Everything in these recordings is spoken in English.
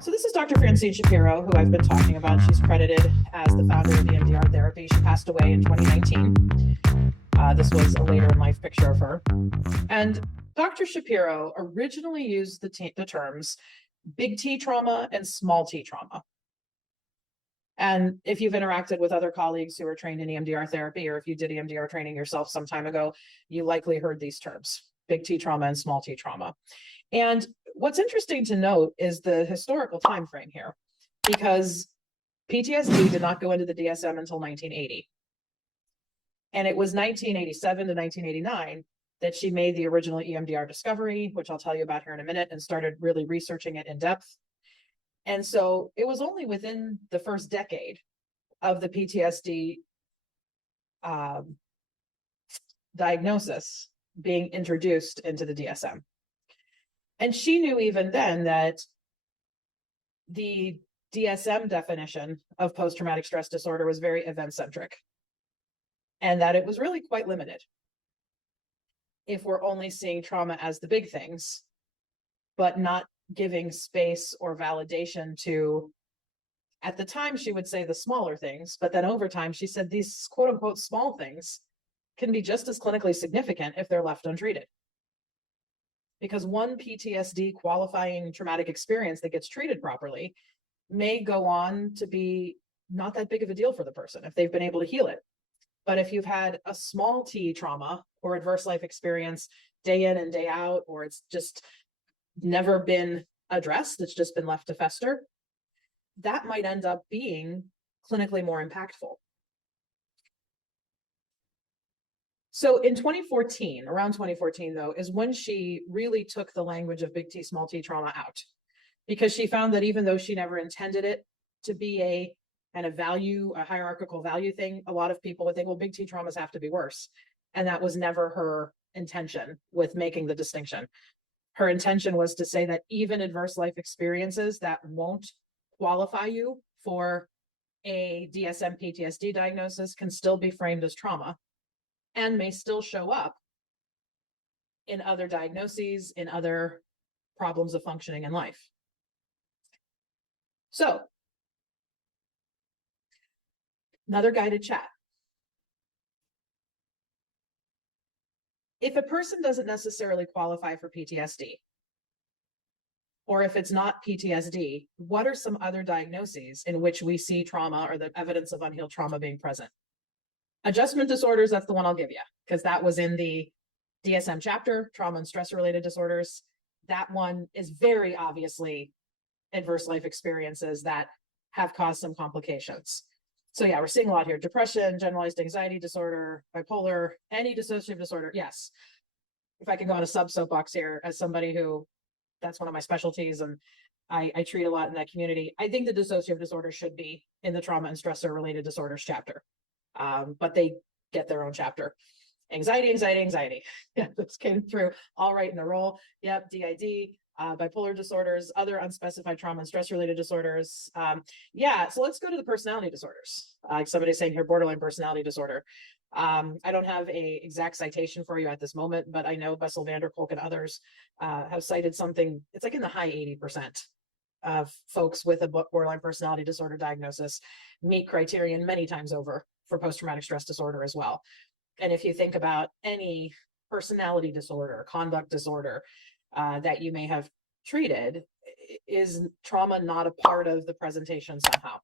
So this is Dr. Francine Shapiro, who I've been talking about. She's credited as the founder of EMDR therapy. She passed away in 2019. This was a later in life picture of her. And Dr. Shapiro originally used the terms big T trauma and small T trauma. And if you've interacted with other colleagues who are trained in EMDR therapy, or if you did EMDR training yourself some time ago, you likely heard these terms, big T trauma and small T trauma. And what's interesting to note is the historical time frame here, because PTSD did not go into the DSM until 1980. And it was 1987 to 1989 that she made the original EMDR discovery, which I'll tell you about here in a minute, and started really researching it in depth. And so it was only within the first decade of the PTSD diagnosis being introduced into the DSM. And she knew even then that the DSM definition of post-traumatic stress disorder was very event-centric, and that it was really quite limited if we're only seeing trauma as the big things, but not giving space or validation to, at the time, she would say the smaller things, but then over time, she said these quote unquote small things can be just as clinically significant if they're left untreated. Because one PTSD qualifying traumatic experience that gets treated properly may go on to be not that big of a deal for the person if they've been able to heal it. But if you've had a small T trauma or adverse life experience day in and day out, or it's just never been addressed, it's just been left to fester, that might end up being clinically more impactful. So in 2014, around 2014 though, is when she really took the language of big T, small T trauma out, because she found that even though she never intended it to be a hierarchical value thing, a lot of people would think, well, big T traumas have to be worse. And that was never her intention with making the distinction. Her intention was to say that even adverse life experiences that won't qualify you for a DSM PTSD diagnosis can still be framed as trauma and may still show up in other diagnoses, in other problems of functioning in life. So, another guided chat. If a person doesn't necessarily qualify for PTSD, or if it's not PTSD, what are some other diagnoses in which we see trauma or the evidence of unhealed trauma being present? Adjustment disorders, that's the one I'll give you, because that was in the DSM chapter, trauma and stress-related disorders. That one is very obviously adverse life experiences that have caused some complications. So yeah, we're seeing a lot here. Depression, generalized anxiety disorder, bipolar, any dissociative disorder, yes. If I can go on a soapbox here, as somebody who, that's one of my specialties, and I treat a lot in that community, I think the dissociative disorder should be in the trauma and stressor-related disorders chapter. But they get their own chapter. Anxiety. Yeah, this came through all right in a row. Yep, DID, bipolar disorders, other unspecified trauma and stress-related disorders. Yeah, so let's go to the personality disorders. Somebody's saying here, borderline personality disorder. I don't have a exact citation for you at this moment, but I know Bessel van der Kolk and others have cited something, it's like in the high 80% of folks with a borderline personality disorder diagnosis meet criterion many times over for post-traumatic stress disorder as well. And if you think about any personality disorder, conduct disorder that you may have treated, is trauma not a part of the presentation somehow?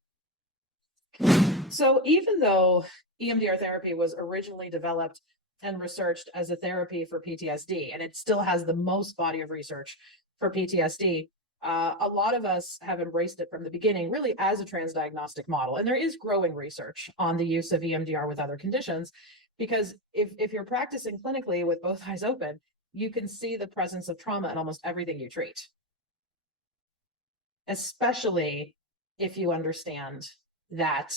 So even though EMDR therapy was originally developed and researched as a therapy for PTSD, and it still has the most body of research for PTSD, a lot of us have embraced it from the beginning, really as a transdiagnostic model. And there is growing research on the use of EMDR with other conditions, because if you're practicing clinically with both eyes open, you can see the presence of trauma in almost everything you treat, especially if you understand that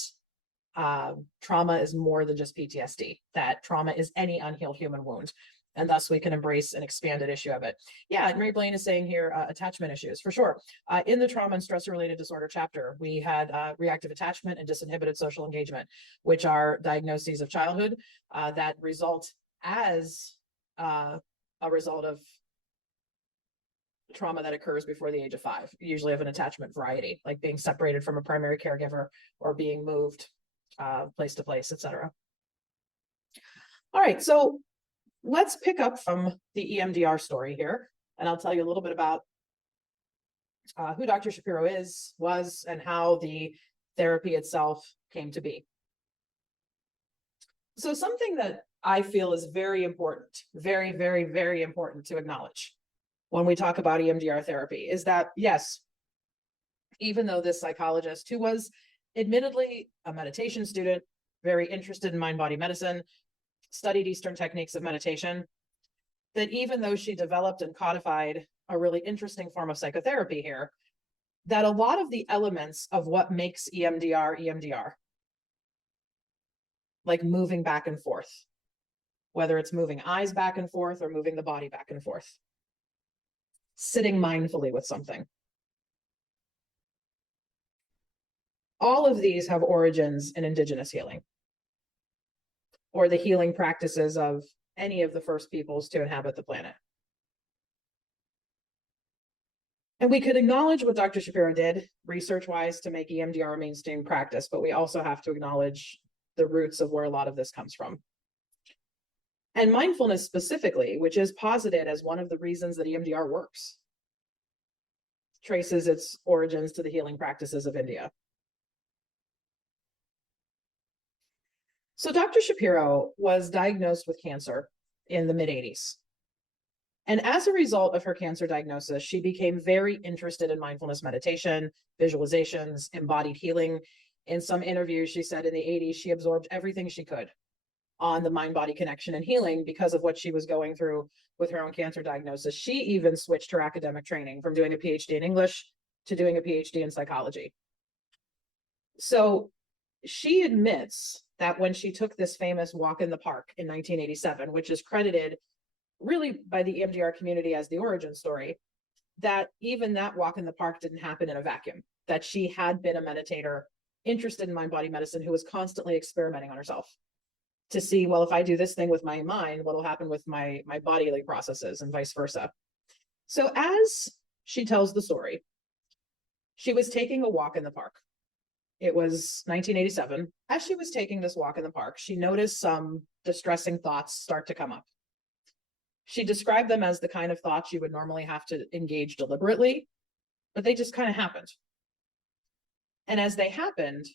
trauma is more than just PTSD, that trauma is any unhealed human wound. And thus we can embrace an expanded issue of it. Yeah, Mary Blaine is saying here, attachment issues, for sure. In the trauma and stress-related disorder chapter, we had reactive attachment and disinhibited social engagement, which are diagnoses of childhood that result as a result of trauma that occurs before the age of 5, usually of an attachment variety, like being separated from a primary caregiver or being moved place to place, etc. All right, so let's pick up from the EMDR story here, and I'll tell you a little bit about who Dr. Shapiro was, and how the therapy itself came to be. So something that I feel is very important, very, very, very important to acknowledge when we talk about EMDR therapy is that, yes, even though this psychologist, who was admittedly a meditation student, very interested in mind-body medicine, studied Eastern techniques of meditation, that even though she developed and codified a really interesting form of psychotherapy here, that a lot of the elements of what makes EMDR, like moving back and forth, whether it's moving eyes back and forth or moving the body back and forth, sitting mindfully with something. All of these have origins in indigenous healing, or the healing practices of any of the first peoples to inhabit the planet. And we could acknowledge what Dr. Shapiro did research-wise to make EMDR a mainstream practice, but we also have to acknowledge the roots of where a lot of this comes from. And mindfulness specifically, which is posited as one of the reasons that EMDR works, traces its origins to the healing practices of India. So Dr. Shapiro was diagnosed with cancer in the mid-80s. And as a result of her cancer diagnosis, she became very interested in mindfulness meditation, visualizations, embodied healing. In some interviews, she said in the 80s, she absorbed everything she could on the mind-body connection and healing because of what she was going through with her own cancer diagnosis. She even switched her academic training from doing a PhD in English to doing a PhD in psychology. So she admits that when she took this famous walk in the park in 1987, which is credited really by the EMDR community as the origin story, that even that walk in the park didn't happen in a vacuum, that she had been a meditator interested in mind-body medicine who was constantly experimenting on herself to see, well, if I do this thing with my mind, what'll happen with my bodily processes and vice versa. So as she tells the story, she was taking a walk in the park. It was 1987. As she was taking this walk in the park, she noticed some distressing thoughts start to come up. She described them as the kind of thoughts you would normally have to engage deliberately, but they just kind of happened. And as they happened,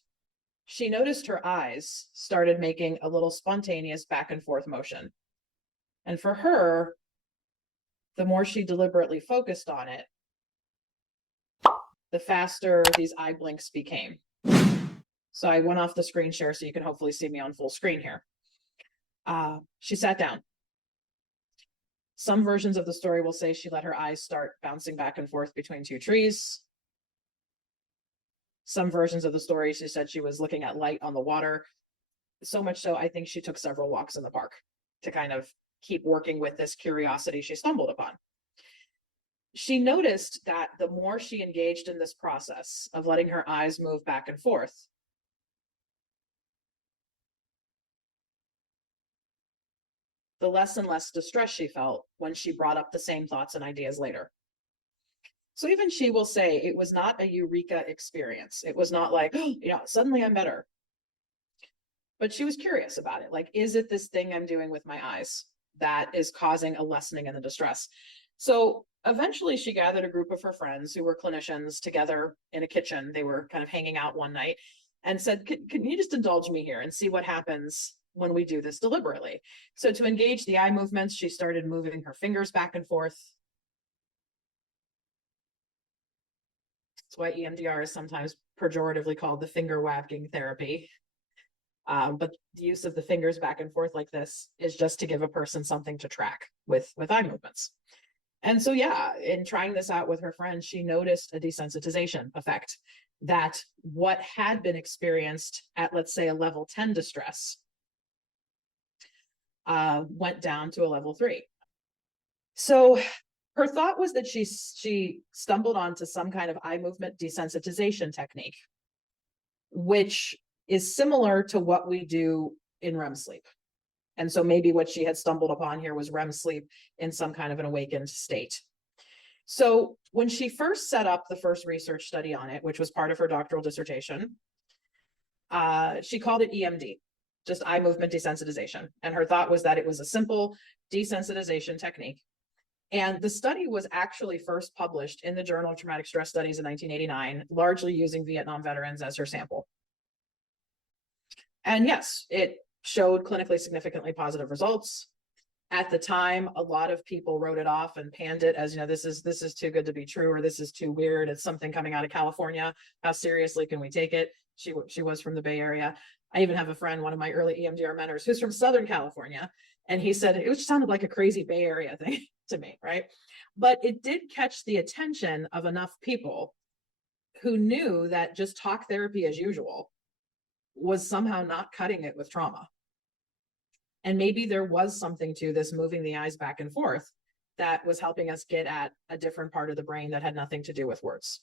she noticed her eyes started making a little spontaneous back and forth motion. And for her, the more she deliberately focused on it, the faster these eye blinks became. So I went off the screen share so you can hopefully see me on full screen here. She sat down. Some versions of the story will say she let her eyes start bouncing back and forth between two trees. Some versions of the story, she said she was looking at light on the water. So much so, I think she took several walks in the park to kind of keep working with this curiosity she stumbled upon. She noticed that the more she engaged in this process of letting her eyes move back and forth, the less and less distress she felt when she brought up the same thoughts and ideas later. So even she will say it was not a eureka experience. It was not like, oh, suddenly I'm better. But she was curious about it. Like, is it this thing I'm doing with my eyes that is causing a lessening in the distress? So eventually she gathered a group of her friends who were clinicians together in a kitchen. They were kind of hanging out one night and said, can you just indulge me here and see what happens when we do this deliberately? So to engage the eye movements, she started moving her fingers back and forth. That's why EMDR is sometimes pejoratively called the finger wagging therapy. But the use of the fingers back and forth like this is just to give a person something to track with eye movements. And so, yeah, in trying this out with her friends, she noticed a desensitization effect, that what had been experienced at, let's say, a level 10 distress went down to a level 3. So her thought was that she stumbled onto some kind of eye movement desensitization technique, which is similar to what we do in REM sleep. And so maybe what she had stumbled upon here was REM sleep in some kind of an awakened state. So when she first set up the first research study on it, which was part of her doctoral dissertation, she called it EMD, just eye movement desensitization. And her thought was that it was a simple desensitization technique. And the study was actually first published in the Journal of Traumatic Stress Studies in 1989, largely using Vietnam veterans as her sample. And yes, it showed clinically significantly positive results. At the time, a lot of people wrote it off and panned it as, this is too good to be true, or this is too weird. It's something coming out of California. How seriously can we take it? She was from the Bay Area. I even have a friend, one of my early EMDR mentors, who's from Southern California. And he said it just sounded like a crazy Bay Area thing to me, right? But it did catch the attention of enough people who knew that just talk therapy as usual was somehow not cutting it with trauma. And maybe there was something to this moving the eyes back and forth that was helping us get at a different part of the brain that had nothing to do with words.